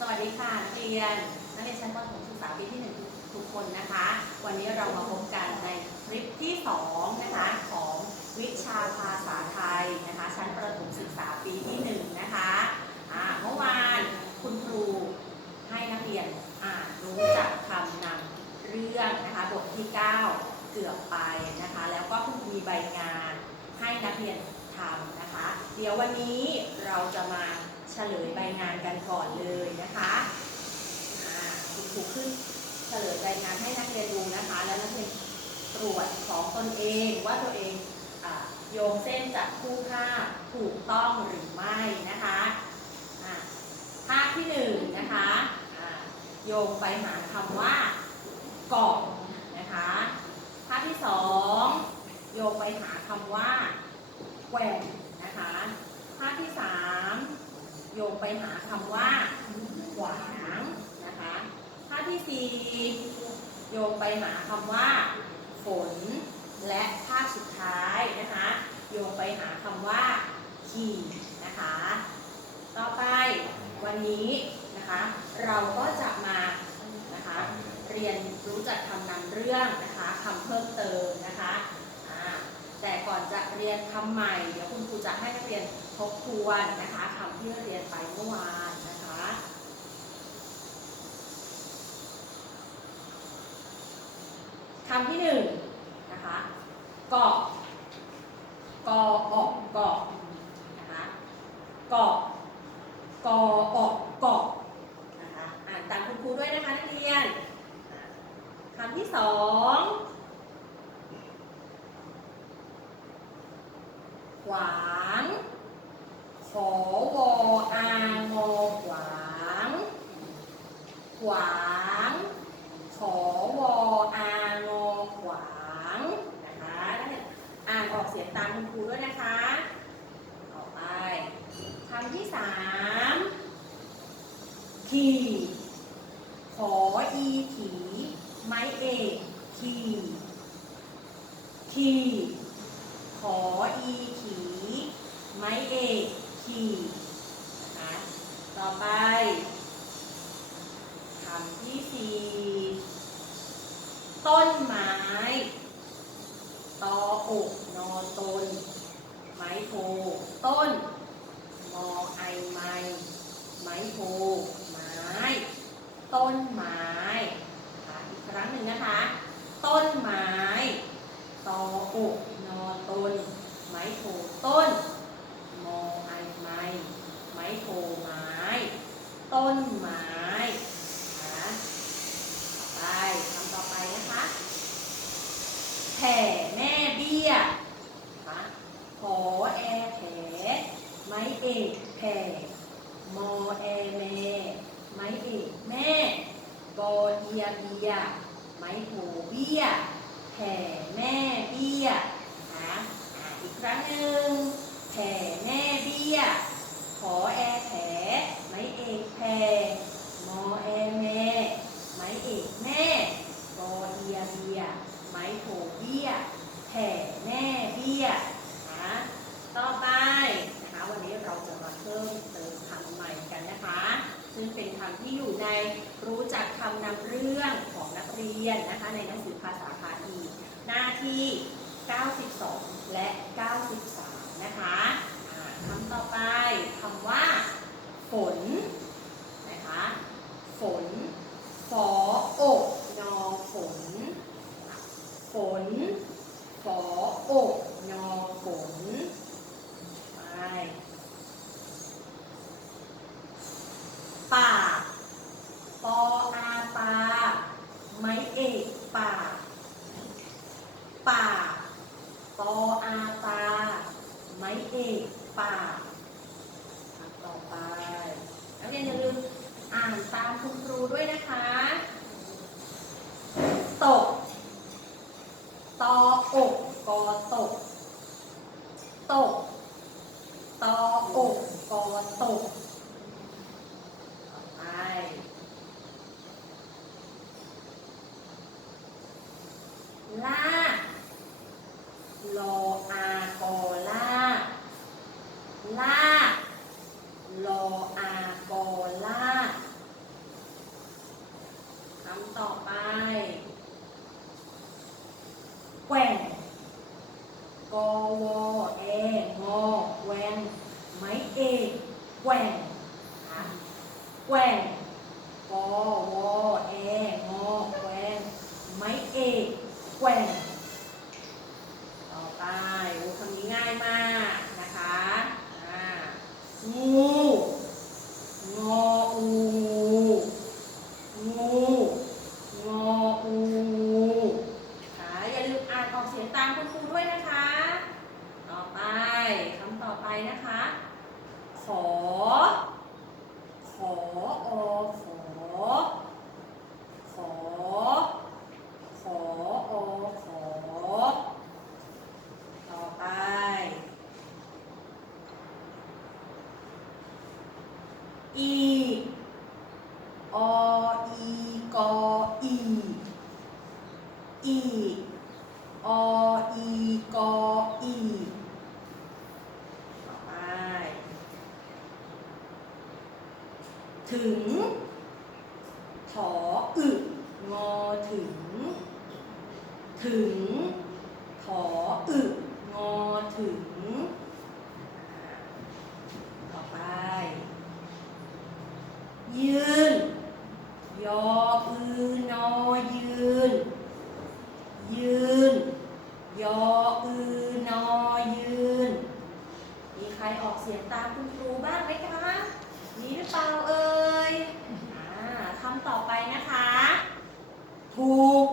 สวัสดีค่ะนักเรียนนักเรียนชั้นประถมศึกษาปีที่หนึ่งทุกคนนะคะ วันนี้เรามาพบกันในคลิปที่สองนะคะของวิชาภาษาไทยนะคะ ชั้นประถมศึกษาปีที่หนึ่งนะคะอ่าเมื่อวานคุณครูให้นักเรียนอ่านรู้จักคำนำเรื่องนะคะบทที่ 9 เกือบไปนะคะ แล้วก็คุณครูมีใบงานให้นักเรียนทำนะคะ เดี๋ยววันนี้เราจะมา ฉลยใบงานกันก่อนเลยนะคะคุณครูขึ้นเฉลยใบงานให้นักเรียนดูนะคะ แล้วนักเรียนตรวจของตนเองว่าตัวเองอโยงเส้นจากคู่ภาพถูกต้องหรือไม่นะคะภาพที่หนึ่งนะคะโยงไปหาคำว่าเกาะนะคะภาพที่สองโยงไปหาคำว่าแกว่งน โยงไปหาคำว่า ขวางนะคะภาที่สี่โยงไปหาคำว่า ฝน และภาสุดท้ายนะคะโยงไปหาคำว่า ขี่นะคะ ต่อไปวันนี้นะคะ เราก็จะมานะคะ เรียนรู้จักคำนำเรื่องนะคะคำเพิ่มเติมนะคะอ่าแต่ก่อนจะ เรียนคำใหม่ เดี๋ยวคุณครูจะให้นักเรียนทบทวนนะคะคำที่เรียนไปเมื่อวานนะคะคำที่หนึ่งนะคะเกาะกอออกเกาะนะคะเกาะกอออกเกาะนะคะอ่านตามคุณครูด้วยนะคะนักเรียน คำที่สองขวางขอวออางอขวาง ขวางขอวออางอขวางนะคะอ่านออกเสียงตามคุณครูด้วยนะคะ ต่อไปคำที่สามขี่ขออีผีไม้เอกขี่ขี่ขออีผีไม้เอกขี่นะคะต่อไปคำที่สี่ต้นไม้ตออกนอตน ไม้โพต้น โพไม้ ต้นไม้นะคะอีกครั้งหนึ่งนะคะ ต้นไม้ตออกนอต้น ไม้โพต้น มอไอไม้ไม้โพไม้ ต้นไม้นะคะต่อไปคำต่อไปนะคะ แผ่แม่เบี้ยนะคะขอแอแผลไม้เอกแผ่มอแอแม่ ไม้เอกแม่บอเอียเบีย ไม้โหเบี้ย แผ่แม่เบี้ยนะอีกครั้งหนึ่งแผ่แม่เบี้ย ขอแอแผลไม้เอกแผ่มอแอแม่ไม้เอกแม่บอเอียเบียไม้โหเบี้ยแผ่แม่เบี้ยนะต่อไปนะคะวันนี้เราจะมาเพิ่มเติมคำใหม่กันนะคะ ซึ่งเป็นคำที่อยู่ในรู้จักคำนำเรื่อง เรียนนะคะในหนังสือภาษาพาทีหน้าที่ 90 และ 93 นะคะอ่าคำต่อไปคำว่า ฝน นะคะ ฝน ฝออกนอฝน ฝน ฝออกนอฝน ไป ปากปออาปา ไม้เอกปากปากปออาปา ไม้เอกปาต่อไปนักเรียนอย่าลืมอ่านตามคุณครูด้วยนะคะ ตก ตออกกอตก ตก ตออกกอตก ต่อไป ลากลออากอลากลากลออากอลาก ต่อไป แกว่ง กวแองอแหวงไม้เอกแกว่งค่ะแกว่ง กวแองอแหวงไม้เอกแกว่ง ต่อไปโอ้คำนี้ง่ายมากนะคะอ่างูงออูงูงออูค่ะอย่าลืมอ่านออกเสียงตามคุณครูด้วยนะคะ ต่อไปคำต่อไปนะคะ ขอ ขออขอ ขอ ขออขอ ต่อไป อีออีกออีอี ออีกออีต่อไป ถึงถออึงอถึง ถึงถออึงอถึงอ่าต่อไป ยืน ยออือนอยืน ยืน ยออือนอยืน มีใครออกเสียงตามคุณครูบ้างไหมคะ มีหรือเปล่าเอ่ยอ่าคำต่อไปนะคะ ถูก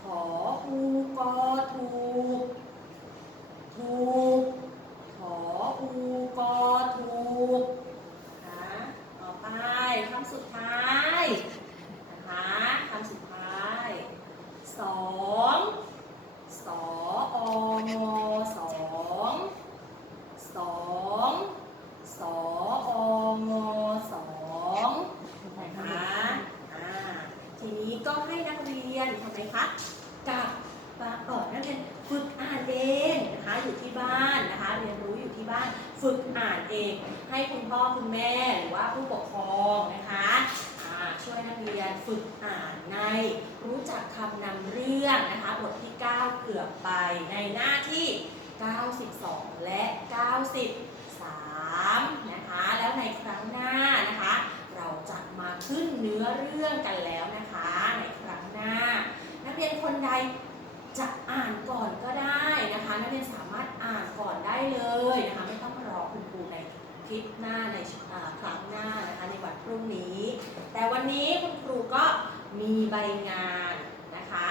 ขออูกอถูก ถูก ขออูกอถูกนะคะต่อไปคำสุดท้ายนะคะคำสุดท้ายสองสอองอสองสองสอองอสองนะคะอ่าทีนี้ก็ให้นักเรียนทำไมคะกับปาเออนักเรียนฝึกอ่านเองนะคะอยู่ที่บ้านนะคะ เรียนรู้อยู่ที่บ้าน ฝึกอ่านเอง ให้ คุณพ่อคุณแม่หรือว่าผู้ปกครองนะคะช่วยนักเรียนฝึกอ่านในรู้จักคำนำเรื่องนะคะบทที่ 9 เกือบไปในหน้าที่ 92 และ 93 นะคะ แล้วในครั้งหน้านะคะ เราจะมาขึ้นเนื้อเรื่องกันแล้วนะคะ ในครั้งหน้า นักเรียนคนใดจะอ่านก่อนก็ได้นะคะ นักเรียนสามารถอ่านก่อนได้เลยนะคะ ไม่ต้องรอคุณ คลิปหน้าในครั้งหน้านะคะในวันพรุ่งนี้ แต่วันนี้คุณครูก็มีใบงานนะคะ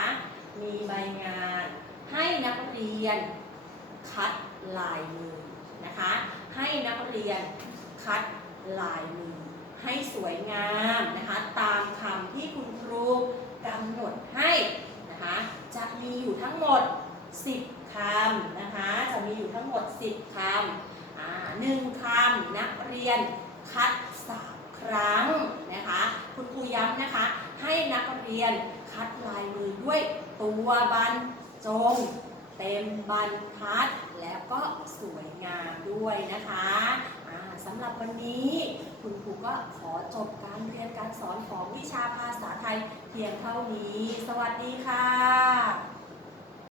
มีใบงานให้นักเรียนคัดลายมือนะคะ ให้นักเรียนคัดลายมือ ให้สวยงามนะคะตามคำที่คุณครูกำหนดให้นะคะจะมีอยู่ทั้งหมด 10คำนะคะจะมีอยู่ทั้งหมด 10คำ หนึ่งคำนักเรียนคัดสามครั้งนะคะ คุณครูย้ำนะคะ ให้นักเรียนคัดลายมือด้วยตัวบรรจง เต็มบรรทัด แล้วก็สวยงามด้วยนะคะสำหรับวันนี้คุณครูก็ขอจบการเรียนการสอนของวิชาภาษาไทยเพียงเท่านี้ สวัสดีค่ะ